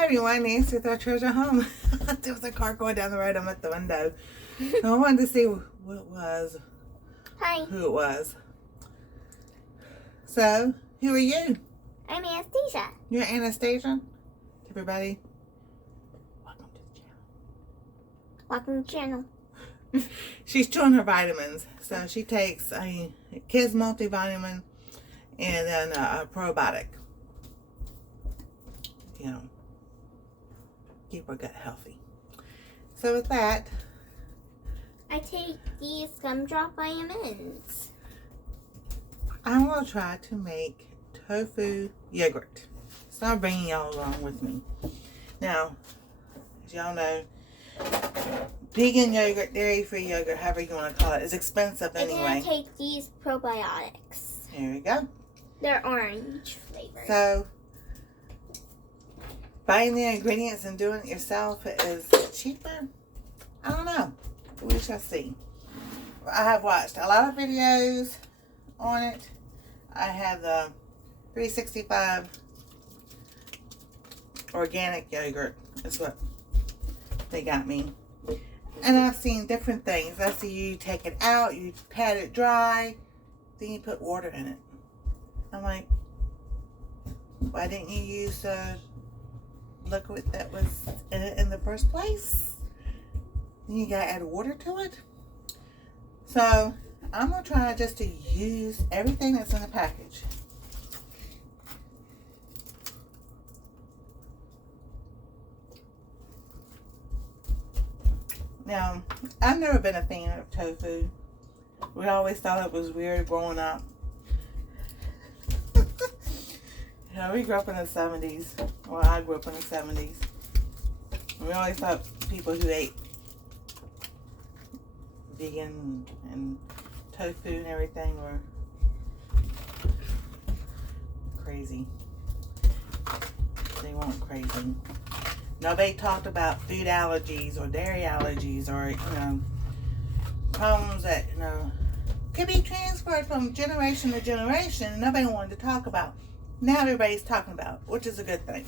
Hi everyone, Nancy with our treasure home. There was a car going down the road. I'm at the window. So I wanted to see what it was. Hi. Who it was. So, who are you? I'm Anastasia. You're Anastasia? Everybody, welcome to the channel. Welcome to the channel. She's chewing her vitamins. So she takes a kids multivitamin and then a probiotic. You know, keep our gut healthy. So with that, I take these gumdrop vitamins. I'm going to try to make tofu yogurt. So I'm bringing y'all along with me. Now, as y'all know, vegan yogurt, dairy-free yogurt, however you want to call it, is expensive anyway. And then I take these probiotics. Here we go. They're orange flavored. So, buying the ingredients and doing it yourself is cheaper. I don't know. We shall see. I have watched a lot of videos on it. I have the 365 organic yogurt. Is what they got me. And I've seen different things. I see you take it out, you pat it dry, then you put water in it. I'm like, why didn't you use the liquid that was in it in the first place? Then you gotta add water to it. So I'm gonna try just to use everything that's in the package. Now, I've never been a fan of tofu. We always thought it was weird growing up. You know, we grew up in the 70s. Well, I grew up in the 70s. We always thought people who ate vegan and tofu and everything were crazy. They weren't crazy. Nobody talked about food allergies or dairy allergies or, you know, problems that, you know, could be transferred from generation to generation and nobody wanted to talk about. Now everybody's talking about it, which is a good thing.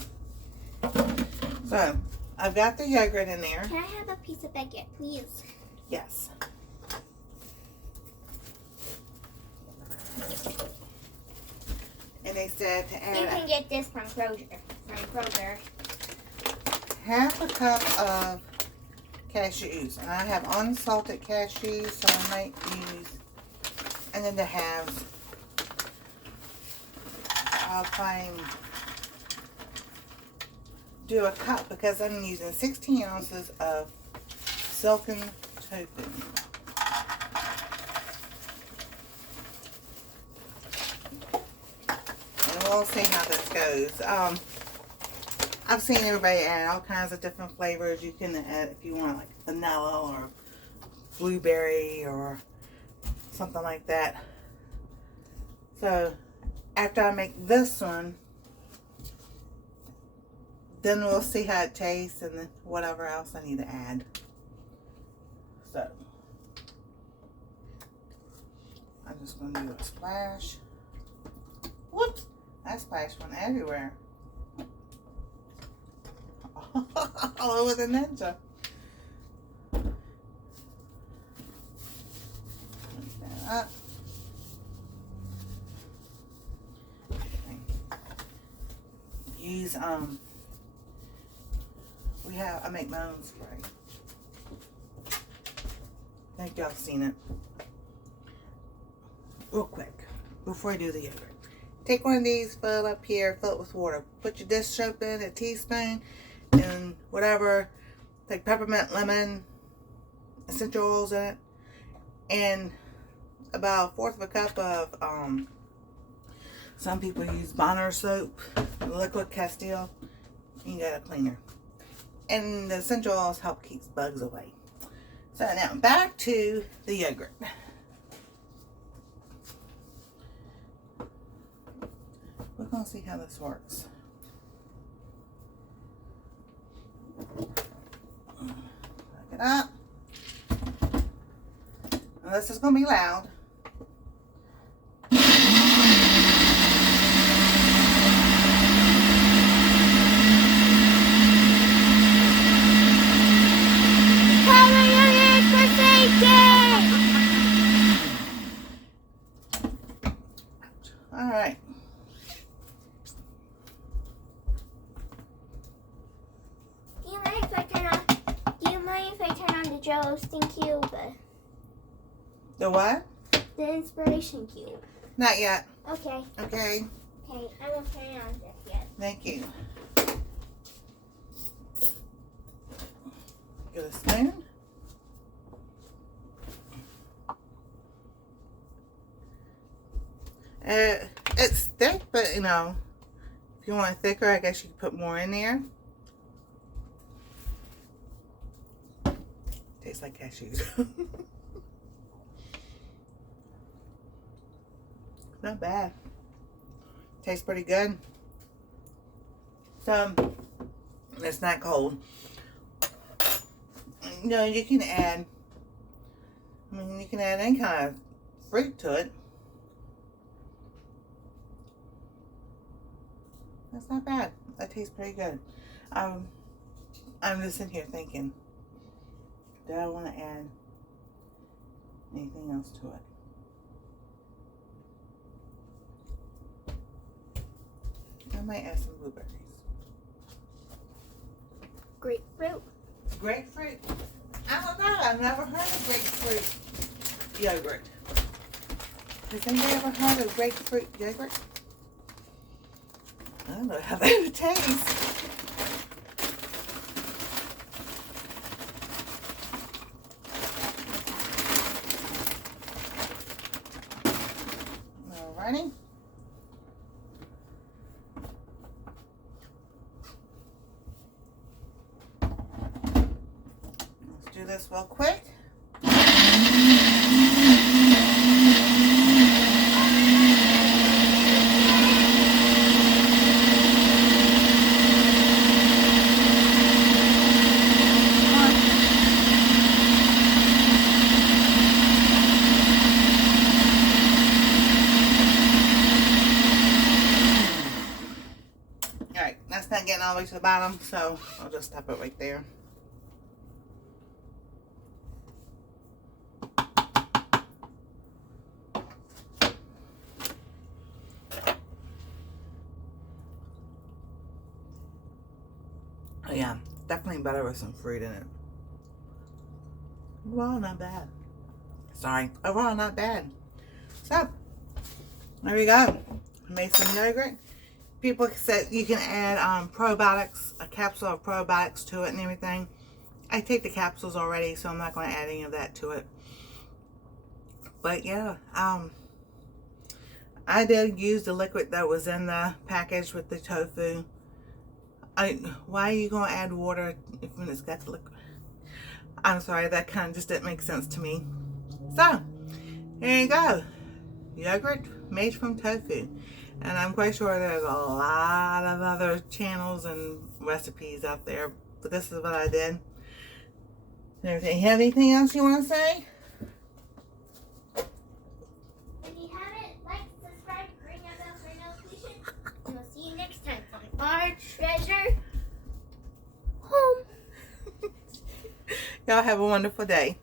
So, I've got the yogurt in there. Can I have a piece of baguette, please? Yes. And they said to You can add get this from Kroger. half a cup of cashews. And I have unsalted cashews, so I might use, and then the halves. I'll try and do a cup because I'm using 16 ounces of silken tofu. And we'll see how this goes. I've seen everybody add all kinds of different flavors. You can add if you want like vanilla or blueberry or something like that. So after I make this one, then we'll see how it tastes and then whatever else I need to add. So I'm just going to do a splash. Whoops! I splashed one everywhere. All over the ninja. Mix that up. Use I make my own spray. I think y'all seen it. Real quick before I do the yogurt. Take one of these, fill it up here, fill it with water. Put your dish soap in, a teaspoon, and whatever, like peppermint, lemon, essential oils in it, and about 1/4 of a cup of some people use Bonner soap, liquid Castile. You got a cleaner, and the essential oils help keep bugs away. So now back to the yogurt. We're gonna see how this works. Look it up. Now this is gonna be loud. roasting cube. The what? The inspiration cube. Not yet. Okay. Okay. Okay, I won't turn it on just yet. Thank you. Get a spoon. It's thick, but you know, if you want it thicker, I guess you could put more in there. Tastes like cashews. Not bad. Tastes pretty good. So, it's not cold. You know, you can add, you can add any kind of fruit to it. That's not bad. That tastes pretty good. I'm just sitting here thinking, do I want to add anything else to it? I might add some blueberries. Grapefruit. Grapefruit? I don't know. I've never heard of grapefruit yogurt. Has anybody ever heard of grapefruit yogurt? I don't know how that would taste. Alrighty. Let's do this real quick. Alright, that's not getting all the way to the bottom, so I'll just stop it right there. Oh yeah, definitely better with some fruit in it. Overall, not bad. Sorry, overall, not bad. So, there we go. I made some yogurt. People said you can add probiotics, a capsule of probiotics to it and everything. I take the capsules already, so I'm not going to add any of that to it. But yeah, I did use the liquid that was in the package with the tofu. Why are you going to add water when it's got the liquid? I'm sorry, that kind of just didn't make sense to me. So, here you go. Yogurt made from tofu. And I'm quite sure there's a lot of other channels and recipes out there, but this is what I did. Have anything else you want to say? If you haven't, like, subscribe, ring that bell for notifications, and we'll see you next time on our treasure home. Y'all have a wonderful day.